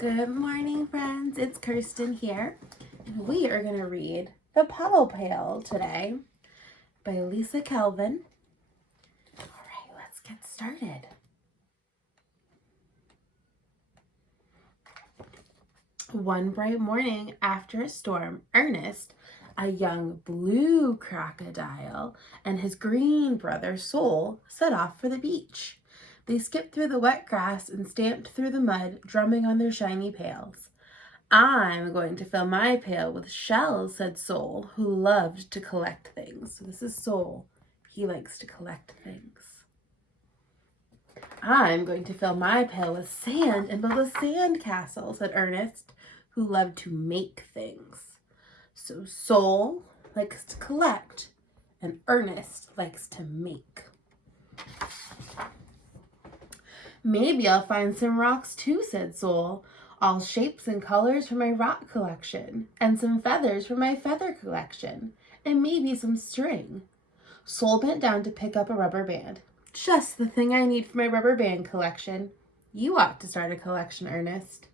Good morning, friends. It's Kirsten here, and we are going to read The Puddle Pail today by Elisa Kleven. All right, let's get started. One bright morning after a storm, Ernest, a young blue crocodile, and his green brother Sol set off for the beach. They skipped through the wet grass and stamped through the mud, drumming on their shiny pails. "I'm going to fill my pail with shells," said Sol, who loved to collect things. So this is Sol. He likes to collect things. "I'm going to fill my pail with sand and build a sand castle," said Ernest, who loved to make things. So Sol likes to collect and Ernest likes to make. "Maybe I'll find some rocks too," said Sol. "All shapes and colors for my rock collection, and some feathers for my feather collection, and maybe some string." Sol bent down to pick up a rubber band. "Just the thing I need for my rubber band collection. You ought to start a collection, Ernest."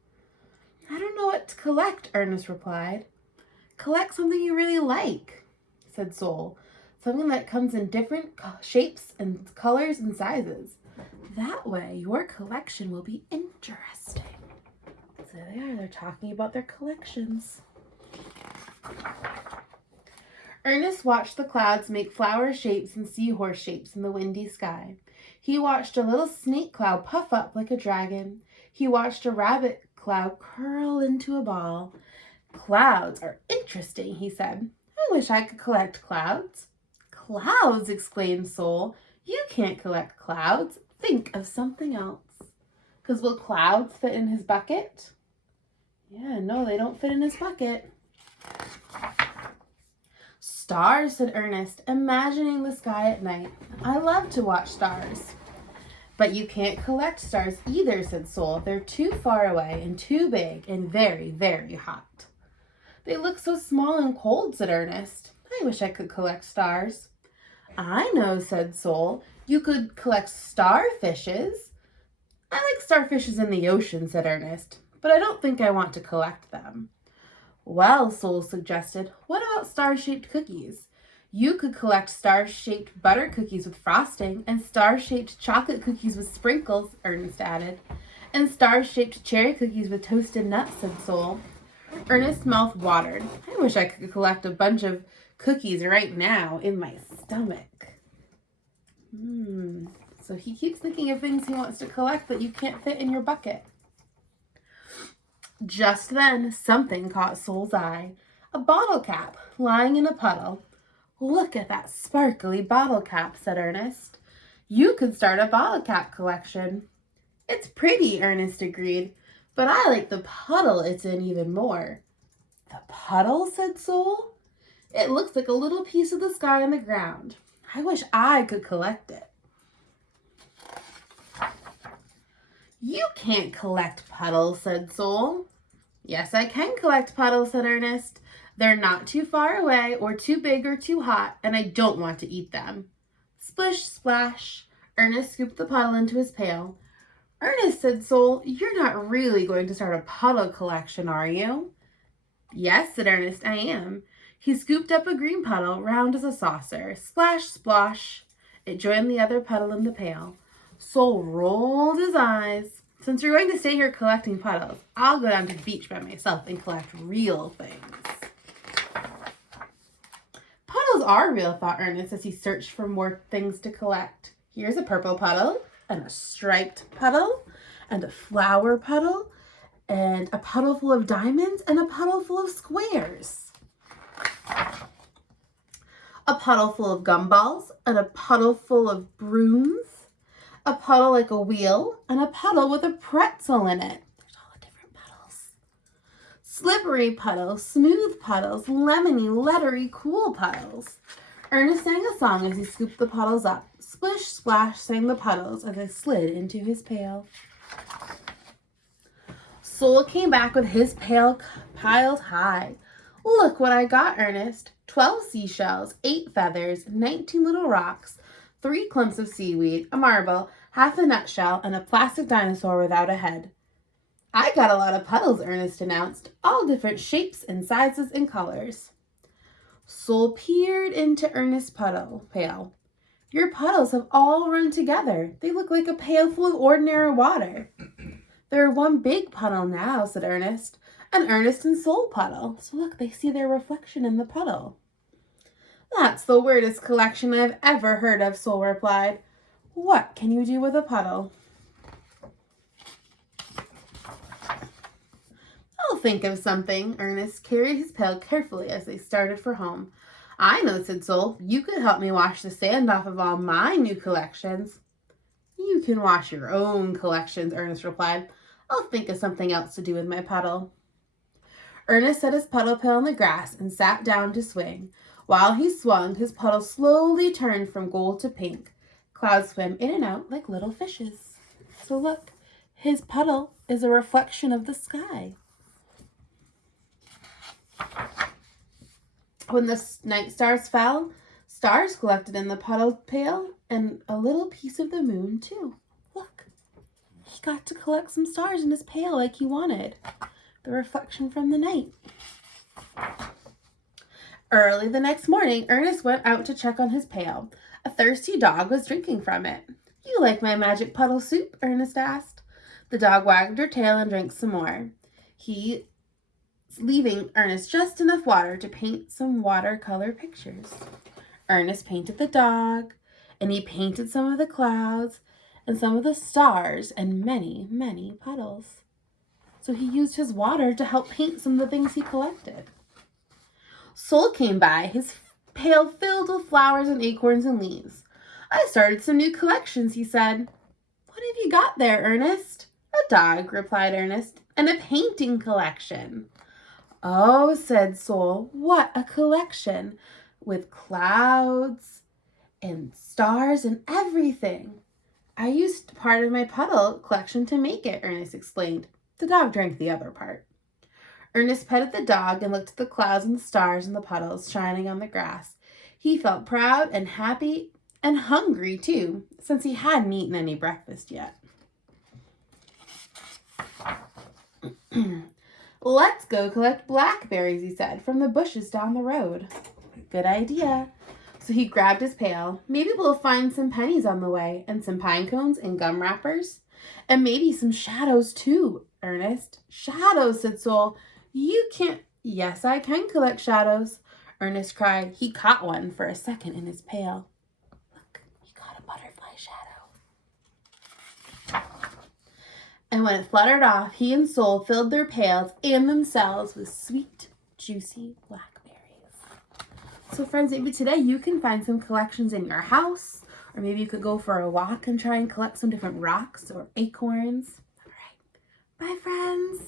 "I don't know what to collect," Ernest replied. "Collect something you really like," said Sol. "Something that comes in different shapes and colors and sizes. That way, your collection will be interesting." So there they are. They're talking about their collections. Ernest watched the clouds make flower shapes and seahorse shapes in the windy sky. He watched a little snake cloud puff up like a dragon. He watched a rabbit cloud curl into a ball. "Clouds are interesting," he said. "I wish I could collect clouds." "Clouds!" exclaimed Sol. "You can't collect clouds. Think of something else." "Because will clouds fit in his bucket?" "Yeah, no, they don't fit in his bucket." "Stars," said Ernest, imagining the sky at night. "I love to watch stars." "But you can't collect stars either," said Sol. "They're too far away and too big and very, very hot." "They look so small and cold," said Ernest. "I wish I could collect stars." "I know," said Sol. "You could collect starfishes." "I like starfishes in the ocean," said Ernest, "but I don't think I want to collect them." "Well," Sol suggested, "what about star-shaped cookies? You could collect star-shaped butter cookies with frosting, and star-shaped chocolate cookies with sprinkles," Ernest added. "And star-shaped cherry cookies with toasted nuts," said Sol. Ernest's mouth watered. "I wish I could collect a bunch of cookies right now in my stomach." So he keeps thinking of things he wants to collect that you can't fit in your bucket. Just then, something caught Sol's eye. A bottle cap lying in a puddle. "Look at that sparkly bottle cap," said Ernest. "You could start a bottle cap collection." "It's pretty," Ernest agreed, "but I like the puddle it's in even more." "The puddle?" said Sol. "It looks like a little piece of the sky on the ground. I wish I could collect it." "You can't collect puddles," said Sol. "Yes, I can collect puddles," said Ernest. "They're not too far away or too big or too hot, and I don't want to eat them." Splish, splash. Ernest scooped the puddle into his pail. "Ernest," said Sol, "you're not really going to start a puddle collection, are you?" "Yes," said Ernest, "I am." He scooped up a green puddle, round as a saucer. Splash, splosh. It joined the other puddle in the pail. Sol rolled his eyes. "Since you're going to stay here collecting puddles, I'll go down to the beach by myself and collect real things." "Puddles are real," thought Ernest as he searched for more things to collect. "Here's a purple puddle, and a striped puddle, and a flower puddle, and a puddle full of diamonds, and a puddle full of squares. A puddle full of gumballs, and a puddle full of brooms, a puddle like a wheel, and a puddle with a pretzel in it." There's all the different puddles. "Slippery puddles, smooth puddles, lemony, lettery, cool puddles." Ernest sang a song as he scooped the puddles up. Splish, splash sang the puddles as they slid into his pail. Sol came back with his pail piled high. "Look what I got, Ernest. 12 seashells, 8 feathers, 19 little rocks, 3 clumps of seaweed, a marble, half a nutshell, and a plastic dinosaur without a head." I got a lot of puddles, Ernest announced, all different shapes and sizes and colors. Soul peered into Ernest's pail. Your puddles have all run together. They look like a pail full of ordinary water. They're one big puddle now, said Ernest. An Ernest and Soul puddle. So look, they see their reflection in the puddle. That's the weirdest collection I've ever heard of, Soul replied. What can you do with a puddle? I'll think of something. Ernest carried his pail carefully as they started for home. I know, said Soul. You could help me wash the sand off of all my new collections. You can wash your own collections, Ernest replied. I'll think of something else to do with my puddle. Ernest set his puddle pail on the grass and sat down to swing. While he swung, his puddle slowly turned from gold to pink. Clouds swam in and out like little fishes. So look, his puddle is a reflection of the sky. When the night stars fell, stars collected in the puddle pail and a little piece of the moon too. Look, he got to collect some stars in his pail like he wanted. The reflection from the night. Early the next morning, Ernest went out to check on his pail. A thirsty dog was drinking from it. You like my magic puddle soup? Ernest asked. The dog wagged her tail and drank some more. Leaving Ernest just enough water to paint some watercolor pictures. Ernest painted the dog, and he painted some of the clouds, and some of the stars, and many, many puddles. So he used his water to help paint some of the things he collected. Soul came by, his pail filled with flowers and acorns and leaves. I started some new collections, he said. What have you got there, Ernest? A dog, replied Ernest, and a painting collection. Oh, said Soul, what a collection, with clouds and stars and everything. I used part of my puddle collection to make it, Ernest explained. The dog drank the other part. Ernest petted the dog and looked at the clouds and the stars and the puddles shining on the grass. He felt proud and happy and hungry, too, since he hadn't eaten any breakfast yet. Let's go collect blackberries, he said, from the bushes down the road. Good idea. So he grabbed his pail. Maybe we'll find some pennies on the way, and some pine cones and gum wrappers. And maybe some shadows, too, Ernest. Shadows, said Soul. You can't. Yes, I can collect shadows, Ernest cried. He caught one for a second in his pail. Look, he caught a butterfly shadow. And when it fluttered off, he and Soul filled their pails and themselves with sweet, juicy blackberries. So friends, maybe today you can find some collections in your house, or maybe you could go for a walk and try and collect some different rocks or acorns. All right. Bye, friends.